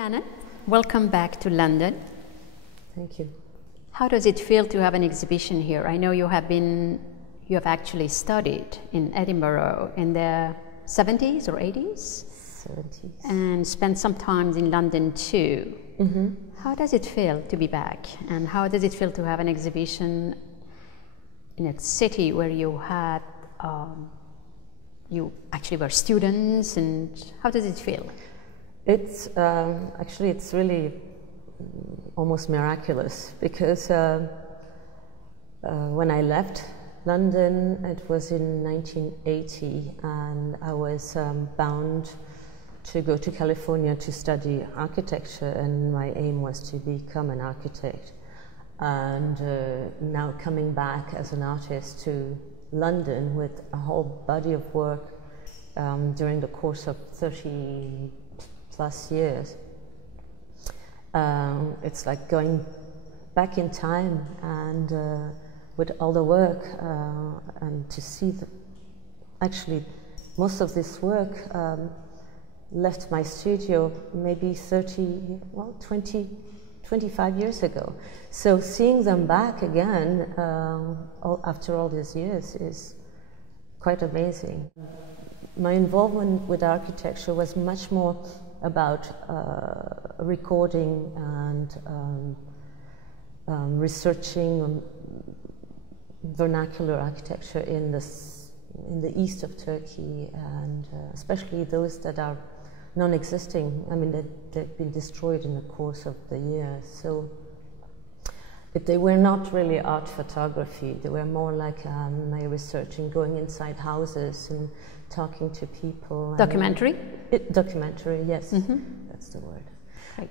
Canan, welcome back to London. Thank you. How does it feel to have an exhibition here? I know you have actually studied in Edinburgh in the 70s or 80s? 70s. And spent some time in London too. Mm-hmm. How does it feel to be back? And how does it feel to have an exhibition in a city where you had, you actually were students, and how does it feel? It's actually, it's really almost miraculous, because when I left London, it was in 1980, and I was bound to go to California to study architecture, and my aim was to become an architect. And now coming back as an artist to London with a whole body of work during the course of 30 plus years, it's like going back in time, and with all the work, and to see actually most of this work left my studio maybe 25 years ago. So seeing them back again after all these years is quite amazing. My involvement with architecture was much more about recording and researching vernacular architecture in the east of Turkey, and especially those that are non-existing. I mean, they've been destroyed in the course of the years. So they were not really art photography. They were more like my research in going inside houses and talking to people. Documentary? Documentary, yes. Mm-hmm. That's the word. Right.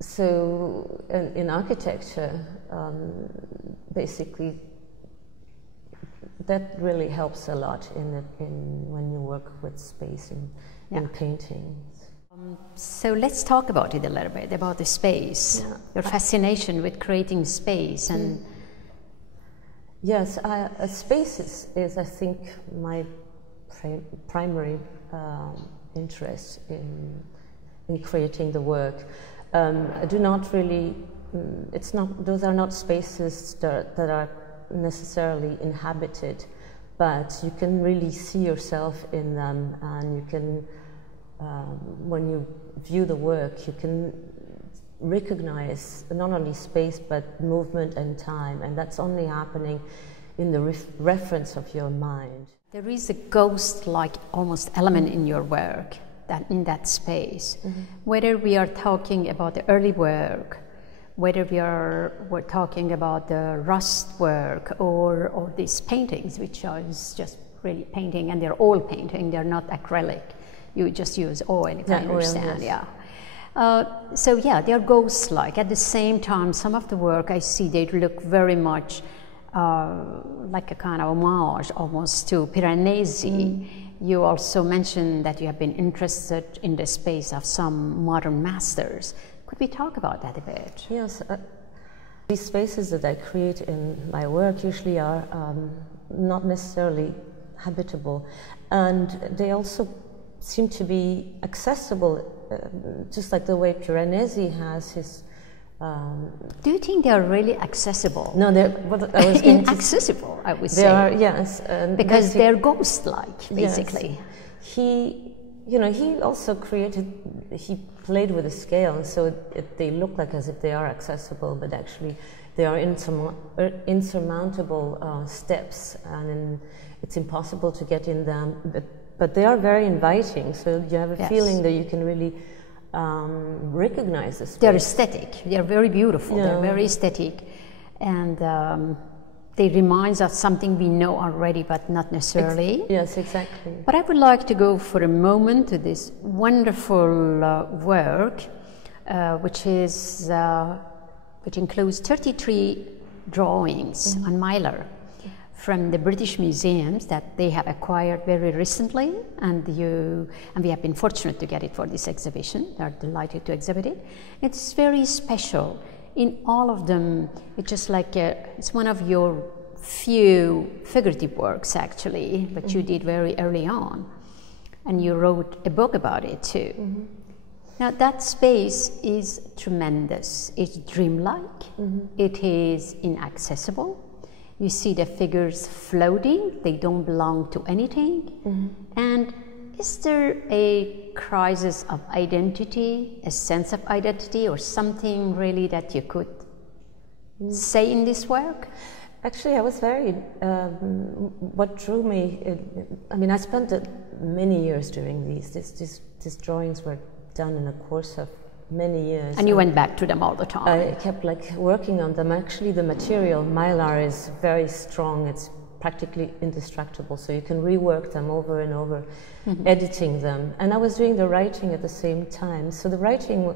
So in architecture, basically, that really helps a lot in when you work with space in paintings. So let's talk about it a little bit, about the space, your fascination with creating space. And yes, space is I think my primary interest in creating the work. I do not really, those are not spaces that are necessarily inhabited, but you can really see yourself in them, and you can, when you view the work, you can recognize not only space but movement and time, and that's only happening in the reference of your mind. There is a ghost-like almost element in your work, in that space. Mm-hmm. Whether we are talking about the early work, whether we're talking about the rust work, or these paintings, which is just really painting, and they're all painting, they're not acrylic. You just use oil, if I understand, yes. So yeah, they're ghost-like. At the same time, some of the work I see, they look very much like a kind of homage almost to Piranesi. Mm. You also mentioned that you have been interested in the space of some modern masters. Could we talk about that a bit? Yes. These spaces that I create in my work usually are not necessarily habitable, and they also seem to be accessible, just like the way Piranesi has his... Do you think they are really accessible? No, they're inaccessible, I would say. They are, yes. Because they're ghost-like, basically. Yes. He also he played with the scale, and so they look like as if they are accessible, but actually they are insurmountable steps, and it's impossible to get in them, but they are very inviting, so you have a feeling that you can really recognize the space. They're aesthetic, they're very beautiful, they're very aesthetic, and they remind us something we know already, but not necessarily. Yes, exactly. But I would like to go for a moment to this wonderful work, which includes 33 drawings on mylar from the British museums that they have acquired very recently, and we have been fortunate to get it for this exhibition. They are delighted to exhibit it. It's very special. In all of them, it's just like it's one of your few figurative works, actually, that you did very early on, and you wrote a book about it too. Now that space is tremendous. It's dreamlike. It is inaccessible. You see the figures floating. They don't belong to anything. And is there a crisis of identity, a sense of identity, or something really that you could say in this work? Actually, I was very, what drew me, I mean, I spent many years doing these drawings were done in a course of many years. And you went back to them all the time? I kept working on them. Actually, the material, mylar, is very strong. It's practically indestructible, so you can rework them over and over, editing them. And I was doing the writing at the same time. So the writing,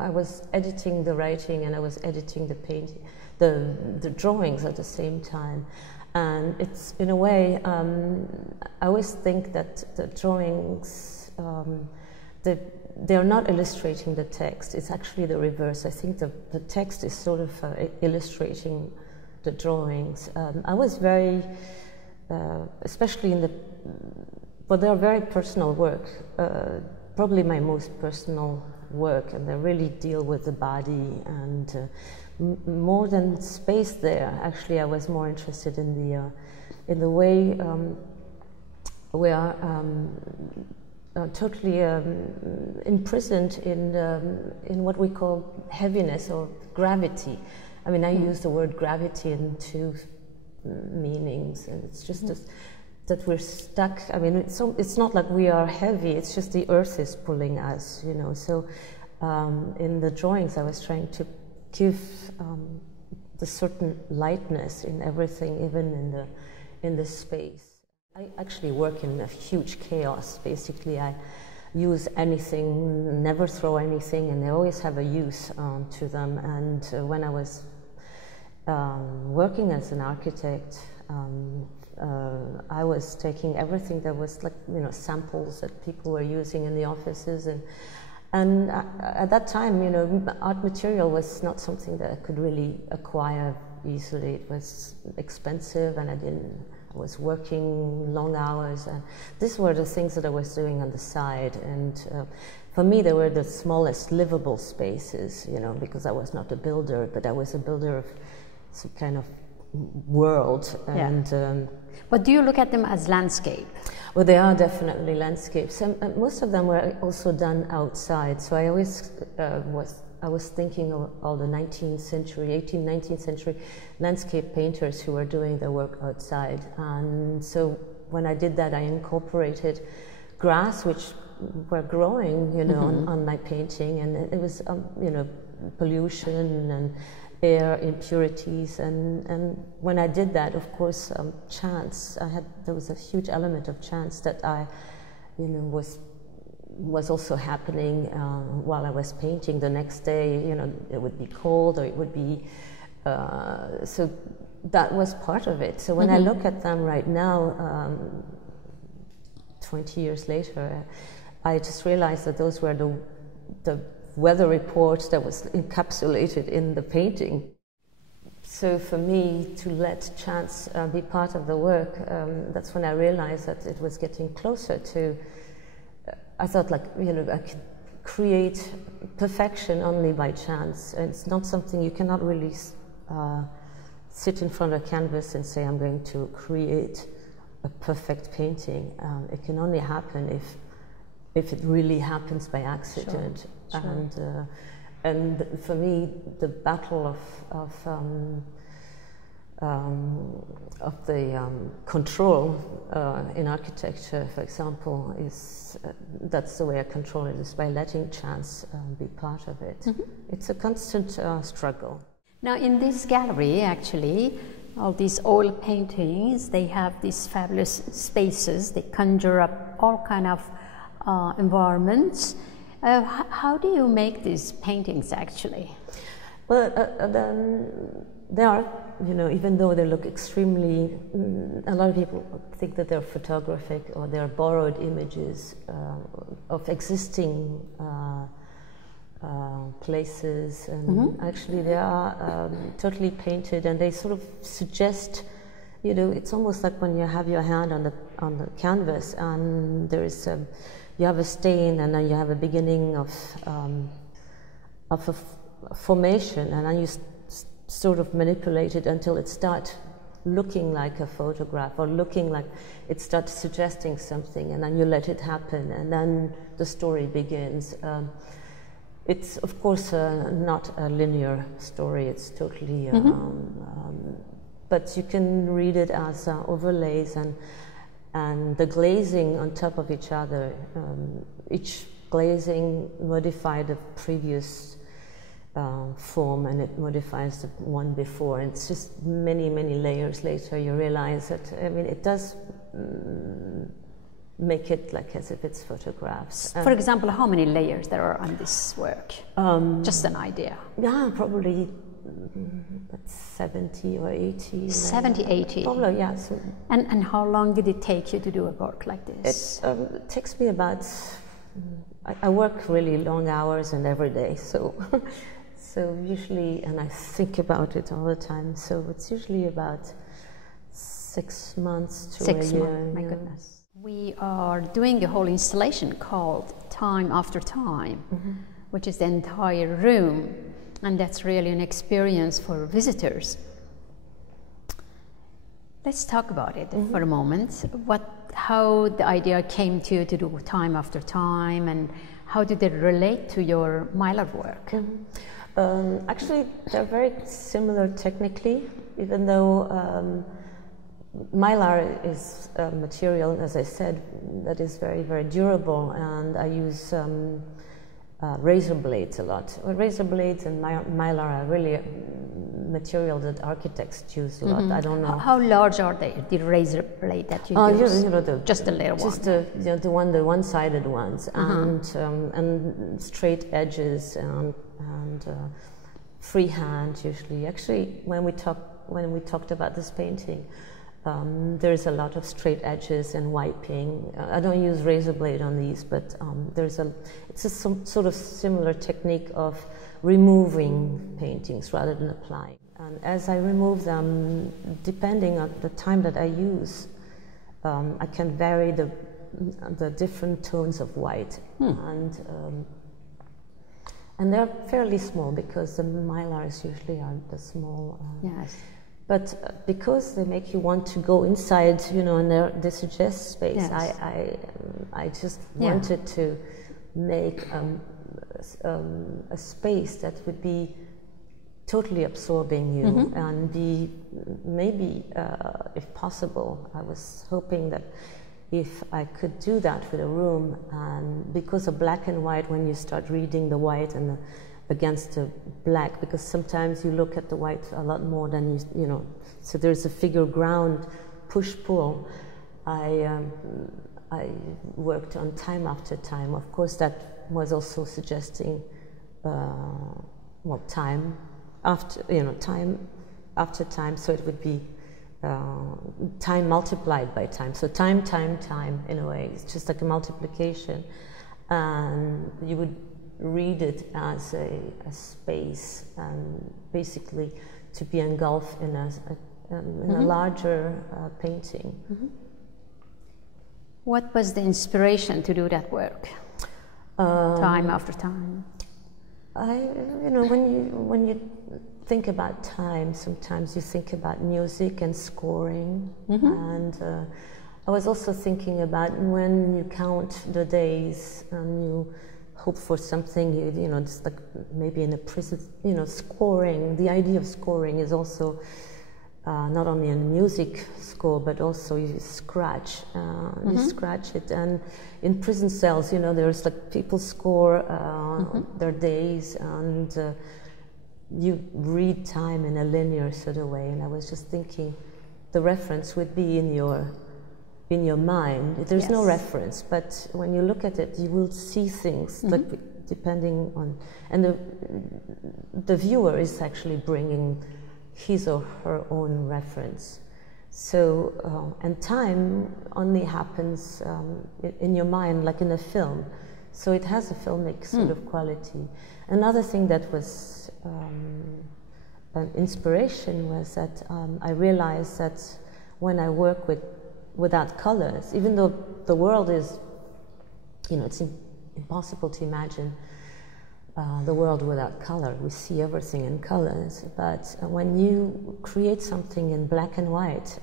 I was editing the writing and I was editing the painting, the drawings at the same time. And it's, in a way, I always think that the drawings, they're not illustrating the text. It's actually the reverse. I think the text is sort of illustrating the drawings. I was very, especially but they're very personal work, probably my most personal work, and they really deal with the body and more than space there. Actually, I was more interested in the way we are totally imprisoned in what we call heaviness or gravity. I mean, I use the word gravity in two meanings, and it's just that we're stuck. I mean, it's not like we are heavy, it's just the earth is pulling us, So in the drawings, I was trying to give the certain lightness in everything, even in the space. I actually work in a huge chaos. Basically, I use anything, never throw anything, and they always have a use to them. And when I was working as an architect, I was taking everything that was samples that people were using in the offices, and at that time, art material was not something that I could really acquire easily. It was expensive, and I was working long hours, and these were the things that I was doing on the side. And for me, they were the smallest livable spaces, because I was not a builder, but I was a builder of some kind of world. And but do you look at them as landscape? Well, they are definitely landscapes, and most of them were also done outside. So I always was thinking of all the 19th century, 18th, 19th century landscape painters who were doing their work outside. And so when I did that, I incorporated grass, which were growing, on my painting, and it was, pollution and air impurities. And when I did that, of course, chance. There was a huge element of chance that I, was also happening while I was painting. The next day, it would be cold, or it would be, so that was part of it. So when I look at them right now, 20 years later, I just realized that those were the weather reports that was encapsulated in the painting. So for me, to let chance be part of the work, that's when I realized that it was getting closer to, I thought I could create perfection only by chance. And it's not something you cannot really sit in front of a canvas and say, I'm going to create a perfect painting. It can only happen if it really happens by accident. Sure. And for me, the battle of the control in architecture, for example, is that's the way I control it, is by letting chance be part of it. It's a constant struggle. Now, in this gallery, actually, all these oil paintings, they have these fabulous spaces. They conjure up all kind of environments. How do you make these paintings, actually? Well, they are, even though they look extremely, a lot of people think that they're photographic or they're borrowed images of existing places, and actually they are totally painted, and they sort of suggest, it's almost like when you have your hand on the canvas, and there is you have a stain, and then you have a beginning of a formation, and then you sort of manipulate it until it starts looking like a photograph, or looking like it starts suggesting something, and then you let it happen, and then the story begins. It's of course not a linear story, it's totally but you can read it as overlays and the glazing on top of each other. Each glazing modifies the previous form, and it modifies the one before. And it's just many, many layers later you realize that, I mean, it does make it like as if it's photographs. For example, how many layers there are on this work? Just an idea. Yeah, probably 70 or 80. 70, 80? Probably, yes. And how long did it take you to do a work like this? It takes me about, I work really long hours and every day, so usually, and I think about it all the time, so it's usually about 6 months to 6 a year. months, my goodness. We are doing a whole installation called Time After Time, which is the entire room, and that's really an experience for visitors. Let's talk about it for a moment. How the idea came to you to do Time After Time, and how did it relate to your Mylar work? Actually, they're very similar technically, even though Mylar is a material, as I said, that is very, very durable, and I use razor blades a lot. Well, razor blades and Mylar are really material that architects use a lot. I don't know. How large are they, the razor blade that you use? You know, just the little just one? the one-sided ones, and straight edges, and freehand usually. Actually, when we talked about this painting, there's a lot of straight edges and wiping. I don't use razor blade on these, but it's a sort of similar technique of removing paintings rather than applying. And as I remove them, depending on the time that I use, I can vary the different tones of white. And they're fairly small, because the Mylars usually aren't the small. Yes. But because they make you want to go inside, you know, and they suggest space, Yes. I just wanted to make a space that would be totally absorbing you, and be maybe, if possible, I was hoping that if I could do that with a room, and because of black and white, when you start reading the white and against the black, because sometimes you look at the white a lot more than you know, so there's a figure ground push-pull. I worked on Time After Time. Of course, that was also suggesting time after, you know, time after time, so it would be time multiplied by time. So time in a way. It's just like a multiplication, and you would read it as a space, and basically to be engulfed in a larger painting. What was the inspiration to do that work? Time After Time. You know, when you think about time, sometimes you think about music and scoring, and I was also thinking about when you count the days and you hope for something, you know, just like maybe in a prison, you know, scoring. The idea of scoring is also not only in music score, but also you scratch. You scratch it, and in prison cells, you know, there's like people score their days, and you read time in a linear sort of way. And I was just thinking, the reference would be in your mind. There's no reference, but when you look at it, you will see things like depending on, and the viewer is actually bringing his or her own reference. So, and time only happens in your mind, like in a film. So it has a filmic sort of quality. Another thing that was an inspiration was that I realized that when I work without colors, even though the world is it's impossible to imagine the world without color. We see everything in colors, but when you create something in black and white,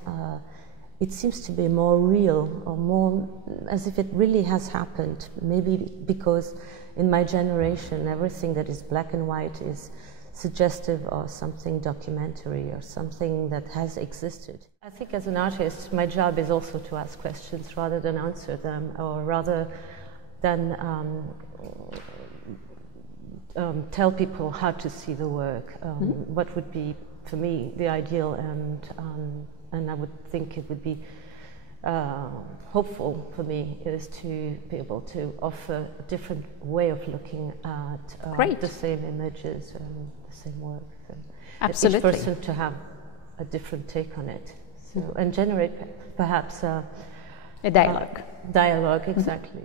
it seems to be more real, or more as if it really has happened. Maybe because in my generation, everything that is black and white is suggestive of something documentary or something that has existed. I think as an artist, my job is also to ask questions rather than answer them, or rather than tell people how to see the work. What would be, for me, the ideal, and I would think it would be hopeful for me, is to be able to offer a different way of looking at the same images and the same work. Absolutely. Each person to have a different take on it, and generate perhaps a dialogue. Dialogue, exactly.